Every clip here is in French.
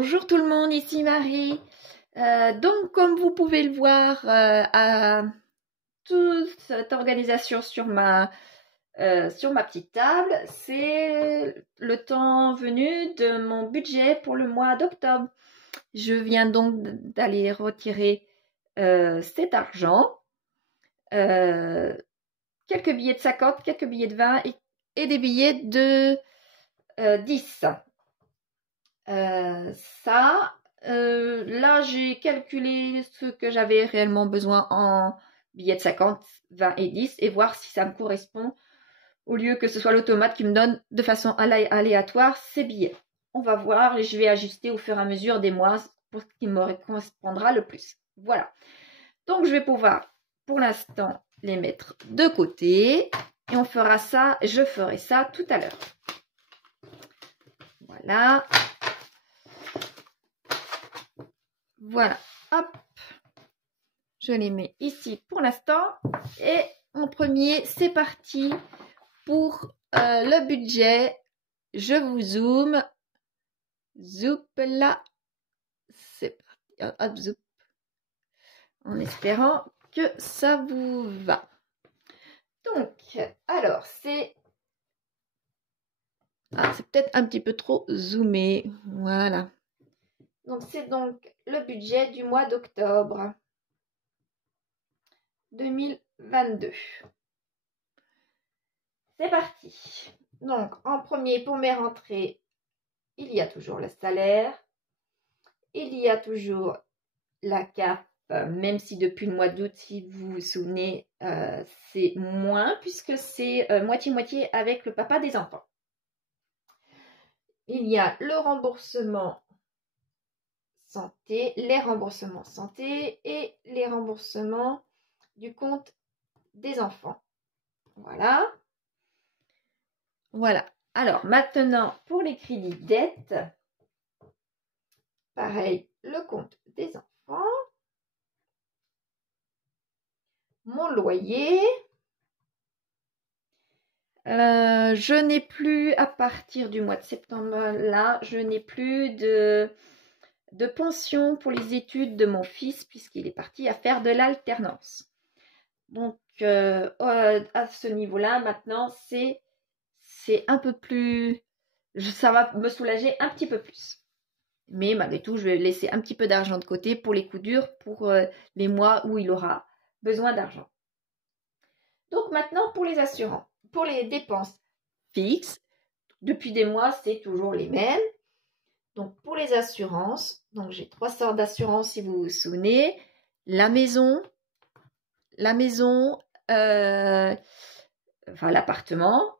Bonjour tout le monde, ici Marie. Donc comme vous pouvez le voir, à toute cette organisation sur ma petite table, c'est le temps venu de mon budget pour le mois d'octobre. Je viens donc d'aller retirer cet argent, quelques billets de 50, quelques billets de 20 et des billets de 10. Là, j'ai calculé ce que j'avais réellement besoin en billets de 50, 20 et 10 et voir si ça me correspond au lieu que ce soit l'automate qui me donne de façon aléatoire ces billets. On va voir et je vais ajuster au fur et à mesure des mois pour ce qui me correspondra le plus. Voilà. Donc, je vais pouvoir pour l'instant les mettre de côté et on fera ça, je ferai ça tout à l'heure. Voilà. Voilà, hop, je les mets ici pour l'instant. Et en premier, c'est parti pour le budget. Je vous zoome. Zoup là. C'est parti. Hop, zoup. En espérant que ça vous va. Donc, alors, c'est... Ah, c'est peut-être un petit peu trop zoomé. Voilà. Donc, c'est donc le budget du mois d'octobre 2022. C'est parti. Donc, en premier, pour mes rentrées, il y a toujours le salaire. Il y a toujours la CAF, même si depuis le mois d'août, si vous vous souvenez, c'est moins, puisque c'est moitié-moitié avec le papa des enfants. Il y a le remboursement santé, les remboursements santé et les remboursements du compte des enfants. Voilà. Voilà. Alors, maintenant, pour les crédits dette, pareil, le compte des enfants, mon loyer. Je n'ai plus, à partir du mois de septembre, là, je n'ai plus de pension pour les études de mon fils puisqu'il est parti à faire de l'alternance. Donc, à ce niveau-là, maintenant, c'est un peu plus... Ça va me soulager un petit peu plus. Mais malgré tout, je vais laisser un petit peu d'argent de côté pour les coups durs, pour les mois où il aura besoin d'argent. Donc maintenant, pour les assurances, pour les dépenses fixes, depuis des mois, c'est toujours les mêmes. Donc pour les assurances, donc j'ai 3 sortes d'assurances si vous vous souvenez. La maison, enfin l'appartement,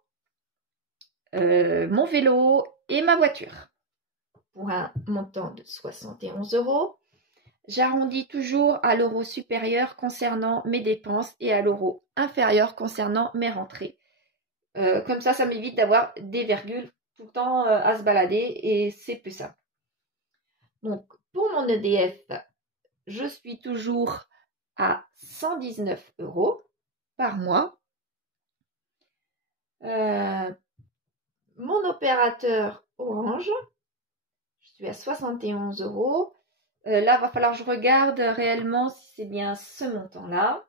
mon vélo et ma voiture. Pour un montant de 71 €. J'arrondis toujours à l'euro supérieur concernant mes dépenses et à l'euro inférieur concernant mes rentrées. Comme ça m'évite d'avoir des virgules tout le temps à se balader et c'est plus simple. Donc, pour mon EDF, je suis toujours à 119 € par mois. Mon opérateur Orange, je suis à 71 €. Là, il va falloir que je regarde réellement si c'est bien ce montant-là.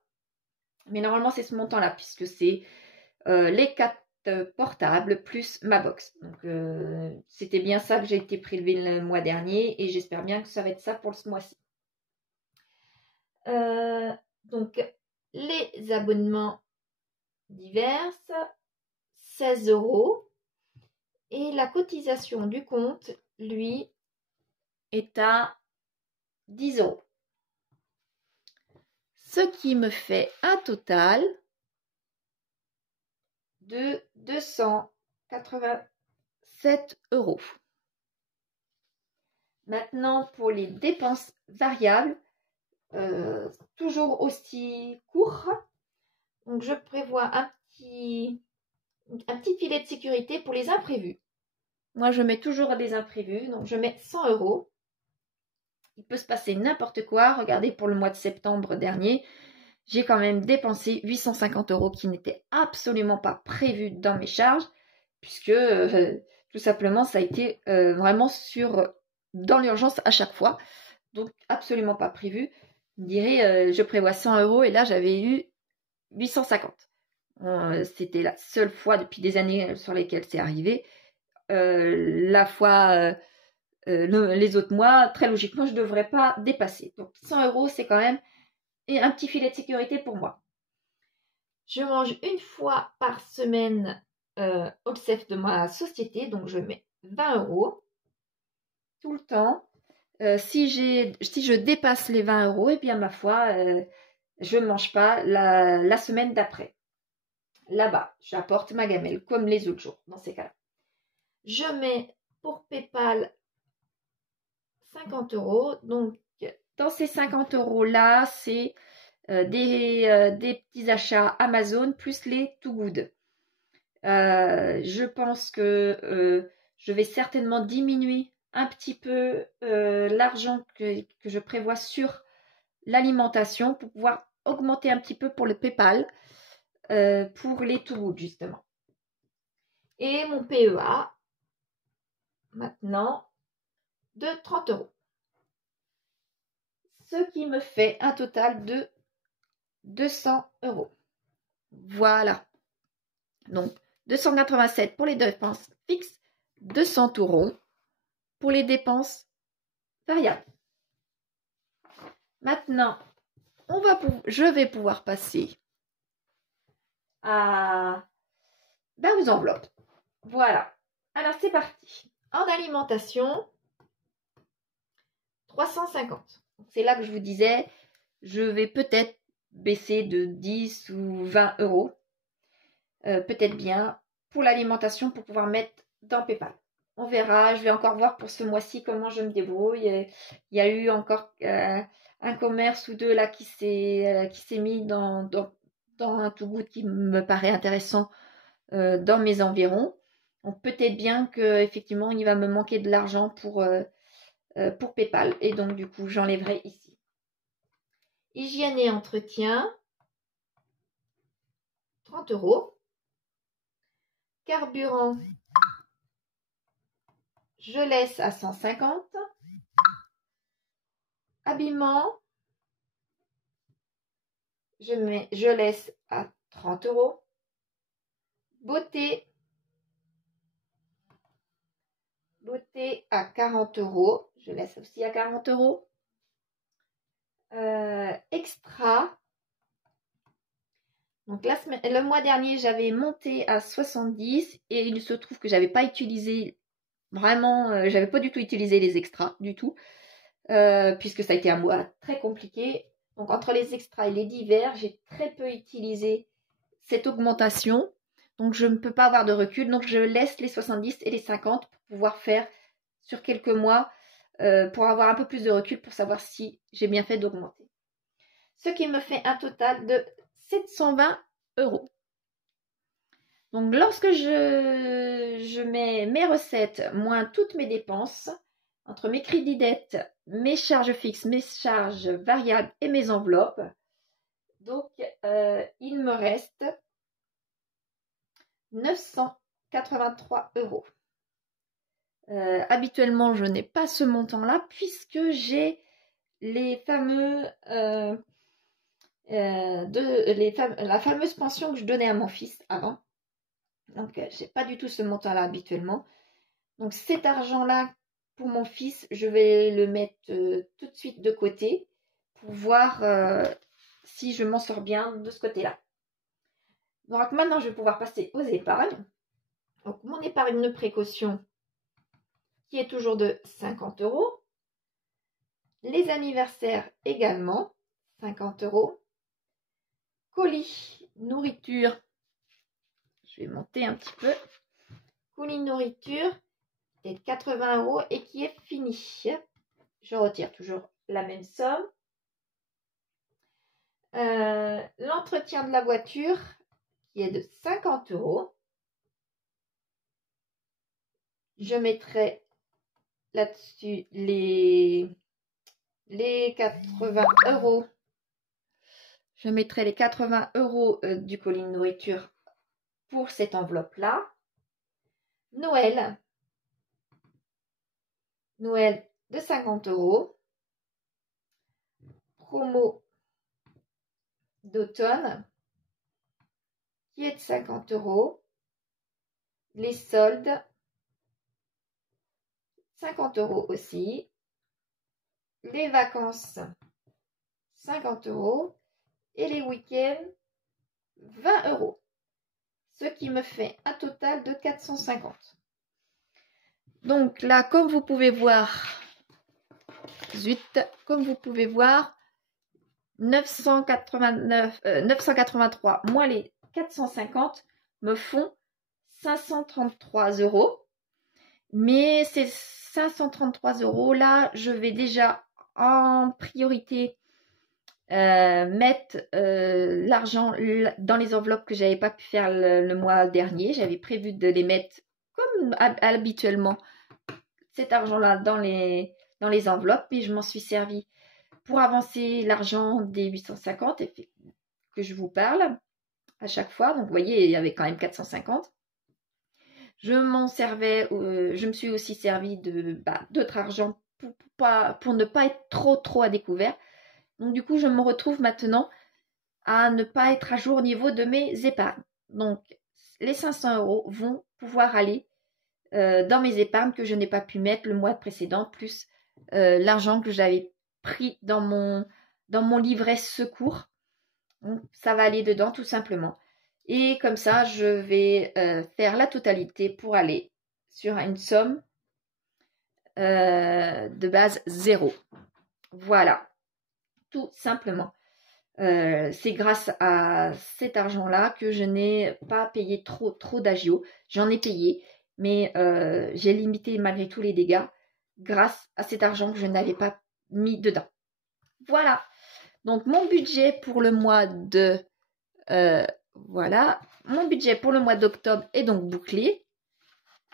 Mais normalement, c'est ce montant-là, puisque c'est les 4 portables plus ma box. Donc, c'était bien ça que j'ai été prélevé le mois dernier. Et j'espère bien que ça va être ça pour ce mois-ci. Donc, les abonnements divers, 16 €. Et la cotisation du compte, lui, est à 10 €. Ce qui me fait un total de 287 €. Maintenant, pour les dépenses variables, toujours aussi court. Donc, je prévois un petit filet de sécurité pour les imprévus. Moi, je mets toujours des imprévus. Donc, je mets 100 €. Il peut se passer n'importe quoi. Regardez, pour le mois de septembre dernier, j'ai quand même dépensé 850 € qui n'étaient absolument pas prévus dans mes charges, puisque tout simplement, ça a été vraiment sur dans l'urgence à chaque fois. Donc, absolument pas prévu. Je dirais, je prévois 100 € et là, j'avais eu 850. C'était la seule fois depuis des années sur lesquelles c'est arrivé. La fois, les autres mois, très logiquement, je ne devrais pas dépasser. Donc, 100 €, c'est quand même un petit filet de sécurité pour moi. Je mange une fois par semaine au CEF de ma société, donc je mets 20 € tout le temps. Si je dépasse les 20 €, et bien ma foi, je ne mange pas la semaine d'après. Là-bas, j'apporte ma gamelle comme les autres jours dans ces cas-là. Je mets pour PayPal 50 €. Donc, dans ces 50 € là, c'est des petits achats Amazon plus les Too Good. Je pense que je vais certainement diminuer un petit peu l'argent que je prévois sur l'alimentation pour pouvoir augmenter un petit peu pour le PayPal, pour les Too Good justement. Et mon PEA, maintenant, de 30 €. Ce qui me fait un total de 200 €. Voilà. Donc, 287 pour les dépenses fixes, 200 € pour les dépenses variables. Maintenant, je vais pouvoir passer aux enveloppes. Voilà. Alors, c'est parti. En alimentation, 350. C'est là que je vous disais, je vais peut-être baisser de 10 ou 20 €. Peut-être bien pour l'alimentation pour pouvoir mettre dans PayPal. On verra, je vais encore voir pour ce mois-ci comment je me débrouille. Il y a eu encore un commerce ou deux là qui s'est mis dans un Too Good qui me paraît intéressant dans mes environs. Donc peut-être bien qu'effectivement il va me manquer de l'argent pour PayPal et donc du coup j'enlèverai ici. Hygiène et entretien, 30 €. Carburant, je laisse à 150. Habillement, je laisse à 30 €. Beauté à 40 €. Je laisse aussi à 40 €. Extra. Donc le mois dernier, j'avais monté à 70 et il se trouve que j'avais pas utilisé vraiment, j'avais pas du tout utilisé les extras du tout, puisque ça a été un mois très compliqué. Donc entre les extras et les divers, j'ai très peu utilisé cette augmentation. Donc je ne peux pas avoir de recul. Donc je laisse les 70 et les 50 pour pouvoir faire sur quelques mois, pour avoir un peu plus de recul pour savoir si j'ai bien fait d'augmenter. Ce qui me fait un total de 720 €. Donc lorsque je mets mes recettes moins toutes mes dépenses, entre mes crédits dettes, mes charges fixes, mes charges variables et mes enveloppes, donc il me reste 983 €. Habituellement, je n'ai pas ce montant-là puisque j'ai les fameux la fameuse pension que je donnais à mon fils avant. Donc, je n'ai pas du tout ce montant-là habituellement. Donc, cet argent-là, pour mon fils, je vais le mettre tout de suite de côté pour voir si je m'en sors bien de ce côté-là. Donc, maintenant, je vais pouvoir passer aux épargnes. Donc, mon épargne de précaution qui est toujours de 50 €. Les anniversaires également, 50 €. Colis, nourriture, je vais monter un petit peu. Colis, nourriture, c'est 80 € et qui est fini. Je retire toujours la même somme. L'entretien de la voiture qui est de 50 €. Je mettrai là-dessus les 80 €. Je mettrai les 80 € du colis de nourriture pour cette enveloppe-là. Noël, de 50 €. Promo d'automne qui est de 50 €. Les soldes, 50 € aussi. Les vacances, 50 €. Et les week-ends, 20 €. Ce qui me fait un total de 450. Donc là, comme vous pouvez voir, comme vous pouvez voir, 983 moins les 450 me font 533 €. Mais ces 533 € là, je vais déjà en priorité mettre l'argent dans les enveloppes que j'avais pas pu faire le mois dernier. J'avais prévu de les mettre comme habituellement, cet argent-là dans les enveloppes, et je m'en suis servi pour avancer l'argent des 850 que je vous parle à chaque fois. Donc vous voyez, il y avait quand même 450. Je m'en servais, je me suis aussi servi d'autres argent pour ne pas être trop à découvert. Donc du coup, je me retrouve maintenant à ne pas être à jour au niveau de mes épargnes. Donc les 500 € vont pouvoir aller dans mes épargnes que je n'ai pas pu mettre le mois précédent, plus l'argent que j'avais pris dans mon livret secours. Donc ça va aller dedans tout simplement. Et comme ça, je vais faire la totalité pour aller sur une somme de base 0. Voilà, tout simplement. C'est grâce à cet argent-là que je n'ai pas payé trop d'agio. J'en ai payé, mais j'ai limité malgré tout les dégâts grâce à cet argent que je n'avais pas mis dedans. Voilà. Donc mon budget pour le mois de mon budget pour le mois d'octobre est donc bouclé.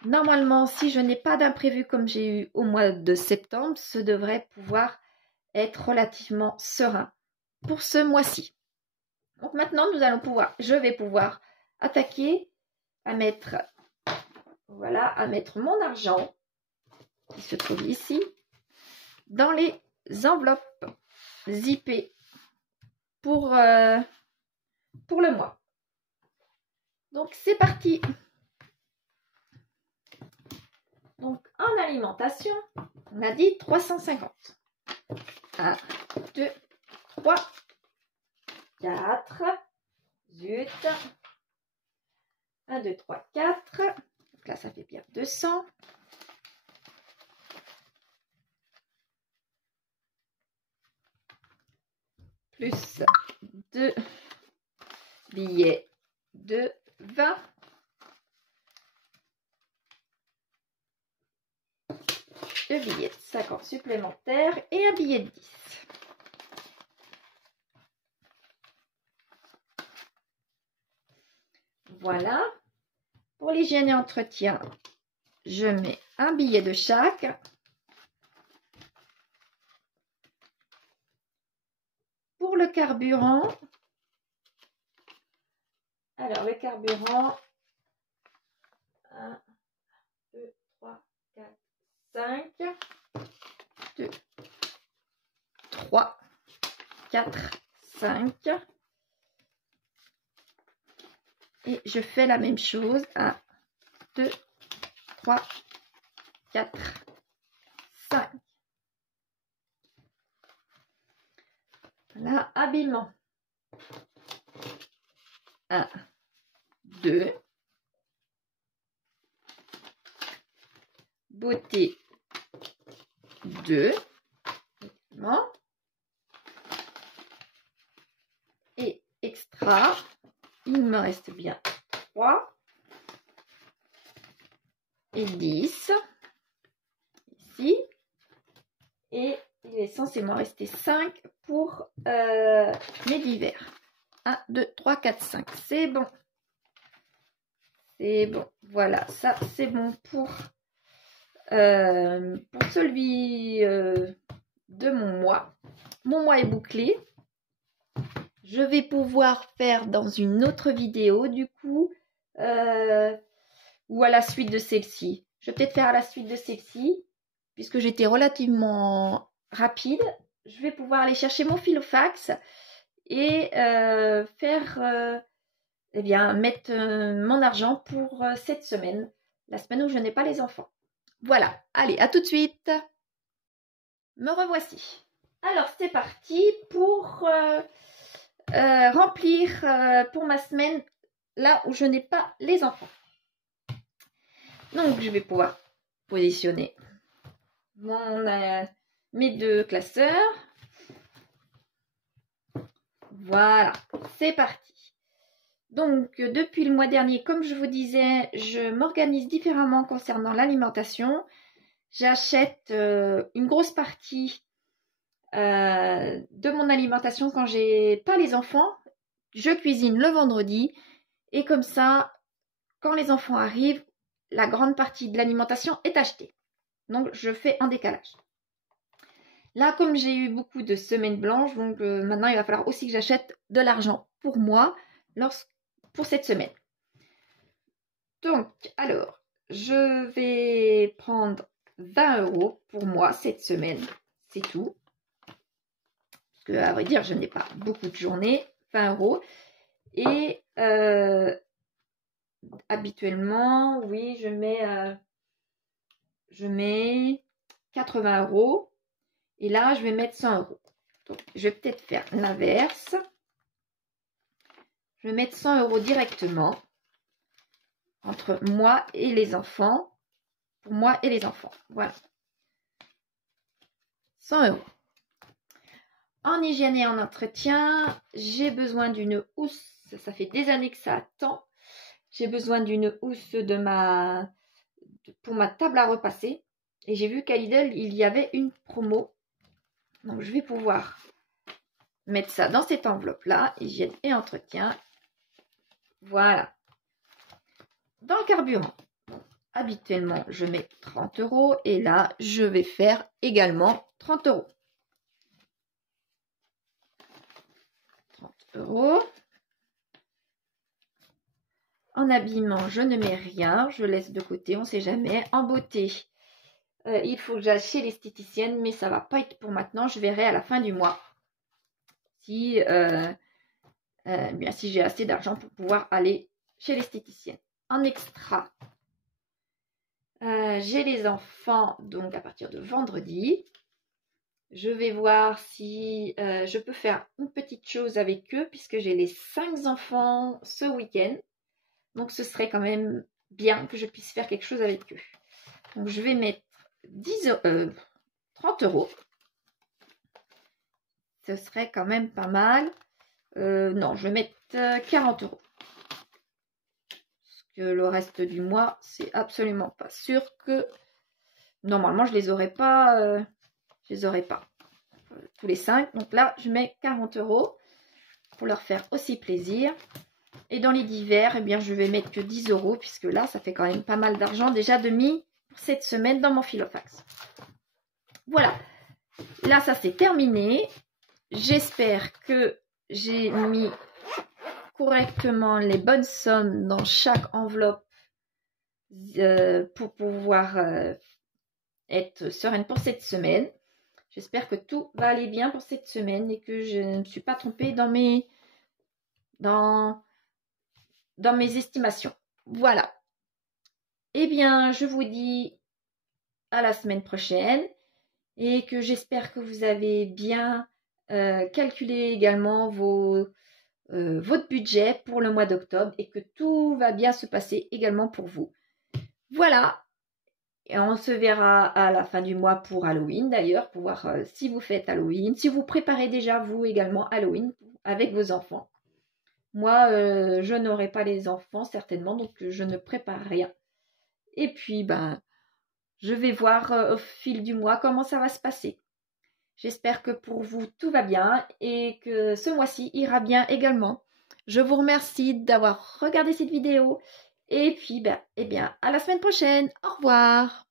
Normalement, si je n'ai pas d'imprévu comme j'ai eu au mois de septembre, ce devrait pouvoir être relativement serein pour ce mois-ci. Donc maintenant, je vais pouvoir attaquer à mettre mon argent qui se trouve ici dans les enveloppes zippées pour le mois. Donc c'est parti. Donc en alimentation, on a dit 350. 1, 2, 3, 4. Zut. 1, 2, 3, 4. Donc là, ça fait bien 200. Plus 2 billets de 20. Deux billets de 50 supplémentaires et un billet de 10. Voilà. Pour l'hygiène et entretien, je mets un billet de chaque. Pour le carburant, alors le carburant, 1, 2, 3, 4, 5, 2, 3, 4, 5. Et je fais la même chose. 1, 2, 3, 4, 5. Voilà, habillement. 1, 2. Beauté, 2. Et extra, il me reste bien 3. Et 10. Ici. Et il est censé m'en rester 5 pour mes divers. 1, 2, 3, 4, 5. C'est bon. C'est bon. Voilà, ça c'est bon pour celui de mon mois. Mon mois est bouclé. Je vais pouvoir faire dans une autre vidéo du coup ou à la suite de celle-ci. Je vais peut-être faire à la suite de celle-ci puisque j'étais relativement rapide, je vais pouvoir aller chercher mon Filofax et eh bien, mettre mon argent pour cette semaine, la semaine où je n'ai pas les enfants. Voilà, allez, à tout de suite. Me revoici. Alors, c'est parti pour remplir pour ma semaine là où je n'ai pas les enfants. Donc, je vais pouvoir positionner mes deux classeurs. Voilà, c'est parti. Donc, depuis le mois dernier, comme je vous disais, je m'organise différemment concernant l'alimentation. J'achète une grosse partie de mon alimentation quand j'ai pas les enfants. Je cuisine le vendredi et comme ça, quand les enfants arrivent, la grande partie de l'alimentation est achetée. Donc, je fais un décalage. Là, comme j'ai eu beaucoup de semaines blanches, donc maintenant, il va falloir aussi que j'achète de l'argent pour moi pour cette semaine. Donc, alors, je vais prendre 20 € pour moi cette semaine. C'est tout. Parce que, à vrai dire, je n'ai pas beaucoup de journées. 20 €. Et habituellement, oui, je mets 80 €. Et là, je vais mettre 100 €. Donc, je vais peut-être faire l'inverse. Je vais mettre 100 € directement entre moi et les enfants. Pour moi et les enfants. Voilà. 100 €. En hygiène et en entretien, j'ai besoin d'une housse. Ça fait des années que ça attend. J'ai besoin d'une housse pour ma table à repasser. Et j'ai vu qu'à Lidl, il y avait une promo. Donc, je vais pouvoir mettre ça dans cette enveloppe-là. Hygiène et entretien. Voilà. Dans le carburant, habituellement, je mets 30 €. Et là, je vais faire également 30 €. 30 €. En habillement, je ne mets rien. Je laisse de côté, on ne sait jamais. En beauté, il faut que j'aille chez l'esthéticienne, mais ça ne va pas être pour maintenant. Je verrai à la fin du mois si j'ai assez d'argent pour pouvoir aller chez l'esthéticienne. En extra, j'ai les enfants donc à partir de vendredi. Je vais voir si je peux faire une petite chose avec eux puisque j'ai les 5 enfants ce week-end. Donc, ce serait quand même bien que je puisse faire quelque chose avec eux. Donc, je vais mettre 30 €. Ce serait quand même pas mal. Non, je vais mettre 40 €. Parce que le reste du mois, c'est absolument pas sûr que... Normalement, je les aurais pas. Je les aurais pas. Tous les 5. Donc là, je mets 40 € pour leur faire aussi plaisir. Et dans les divers, eh bien, je vais mettre que 10 € puisque là, ça fait quand même pas mal d'argent déjà de mis pour cette semaine dans mon Filofax. Voilà. Là, ça c'est terminé. J'espère que j'ai mis correctement les bonnes sommes dans chaque enveloppe pour pouvoir être sereine pour cette semaine. J'espère que tout va aller bien pour cette semaine et que je ne me suis pas trompée dans mes estimations. Voilà. Eh bien, je vous dis à la semaine prochaine et que j'espère que vous avez bien calculé également votre budget pour le mois d'octobre et que tout va bien se passer également pour vous. Voilà. Et on se verra à la fin du mois pour Halloween d'ailleurs, pour voir si vous faites Halloween, si vous préparez déjà vous également Halloween avec vos enfants. Moi, je n'aurai pas les enfants certainement, donc je ne prépare rien. Et puis, ben, je vais voir au fil du mois comment ça va se passer. J'espère que pour vous, tout va bien et que ce mois-ci ira bien également. Je vous remercie d'avoir regardé cette vidéo. Et puis, ben, eh bien, à la semaine prochaine. Au revoir.